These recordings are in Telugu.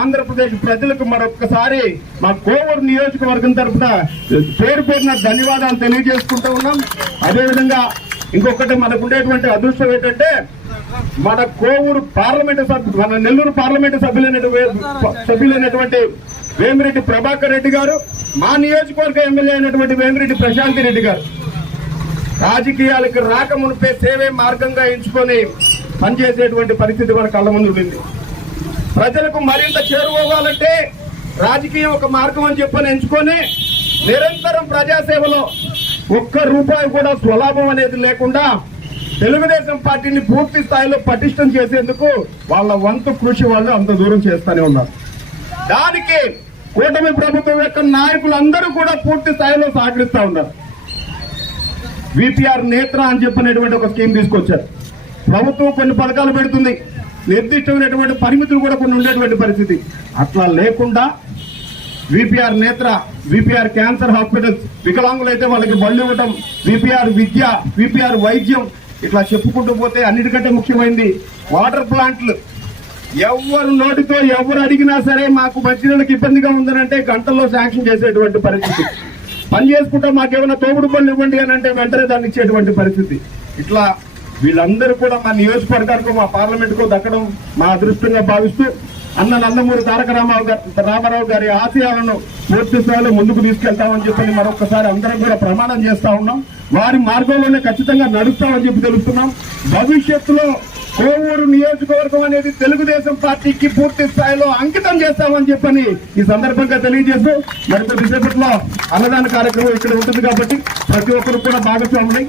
ఆంధ్రప్రదేశ్ ప్రజలకు మరొక్కసారి మా కోవూరు నియోజకవర్గం తరఫున పేరు పేరున ధన్యవాదాలు తెలియజేసుకుంటూ ఉన్నాం. అదేవిధంగా ఇంకొకటి మనకు ఉండేటువంటి అదృష్టం ఏంటంటే మన కోవూరు పార్లమెంటు సభ్యులు, మన నెల్లూరు పార్లమెంటు సభ్యులైనటువంటి వేమిరెడ్డి ప్రభాకర్ రెడ్డి గారు, మా నియోజకవర్గ ఎమ్మెల్యే అయినటువంటి వేమిరెడ్డి ప్రశాంతి రెడ్డి గారు రాజకీయాలకు రాక మునిపే సేవే మార్గంగా ఎంచుకొని పనిచేసేటువంటి పరిస్థితి మన కళ్ళ ముందు ఉంది. ప్రజలకు మరింత చేరువవ్వాలంటే రాజకీయం ఒక మార్గం అని చెప్పని ఎంచుకొని నిరంతరం ప్రజాసేవలో ఒక్క రూపాయి కూడా స్వలాభం అనేది లేకుండా తెలుగుదేశం పార్టీని పూర్తి స్థాయిలో పటిష్టం చేసేందుకు వాళ్ళ వంతు కృషి వాళ్ళు అంత దూరం చేస్తూనే ఉన్నారు. దానికి కూటమి ప్రభుత్వం యొక్క నాయకులందరూ కూడా పూర్తి స్థాయిలో సహకరిస్తా ఉన్నారు. విపిఆర్ నేత్ర అని చెప్పినటువంటి ఒక స్కీమ్ తీసుకొచ్చారు. ప్రభుత్వం కొన్ని పథకాలు పెడుతుంది, నిర్దిష్టమైనటువంటి పరిమితులు కూడా కొన్ని ఉండేటువంటి పరిస్థితి. అట్లా లేకుండా విపిఆర్ నేత్ర, విపిఆర్ క్యాన్సర్ హాస్పిటల్స్, వికలాంగులు అయితే వాళ్ళకి బళ్ళు ఇవ్వటం, విపిఆర్ విద్య, విపిఆర్ వైద్యం, ఇట్లా చెప్పుకుంటూ పోతే అన్నిటికంటే ముఖ్యమైనది వాటర్ ప్లాంట్లు. ఎవరు నోటితో ఎవరు అడిగినా సరే మాకు మంచినీళ్ళకి ఇబ్బందిగా ఉందనంటే గంటల్లో శాంక్షన్ చేసేటువంటి పరిస్థితి. పని చేసుకుంటా మాకేమైనా తోపుడు పనులు ఇవ్వండి అని అంటే వెంటనే దాన్ని ఇచ్చేటువంటి పరిస్థితి. ఇట్లా వీళ్ళందరూ కూడా మా నియోజకవర్గానికి, మా పార్లమెంటుకు దక్కడం మా అదృష్టంగా భావిస్తూ అన్న నందమూరి తారక రామారావు గారి ఆశయాలను పూర్తి స్థాయిలో ముందుకు తీసుకెళ్తామని చెప్పని మరొకసారి అందరం కూడా ప్రమాణం చేస్తా ఉన్నాం. వారి మార్గంలోనే ఖచ్చితంగా నడుస్తామని చెప్పి తెలుస్తున్నాం. భవిష్యత్తులో కోవూరు నియోజకవర్గం అనేది తెలుగుదేశం పార్టీకి పూర్తి స్థాయిలో అంకితం చేస్తామని చెప్పని ఈ సందర్భంగా తెలియజేస్తూ మరికొద్దిసేపట్లో అన్నదాన కార్యక్రమం ఇక్కడ ఉంటుంది కాబట్టి ప్రతి ఒక్కరు కూడా భాగస్వాములై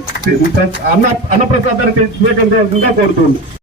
అన్నప్రసాదాన్ని స్వీకరించవలసిందిగా కోరుతుంది.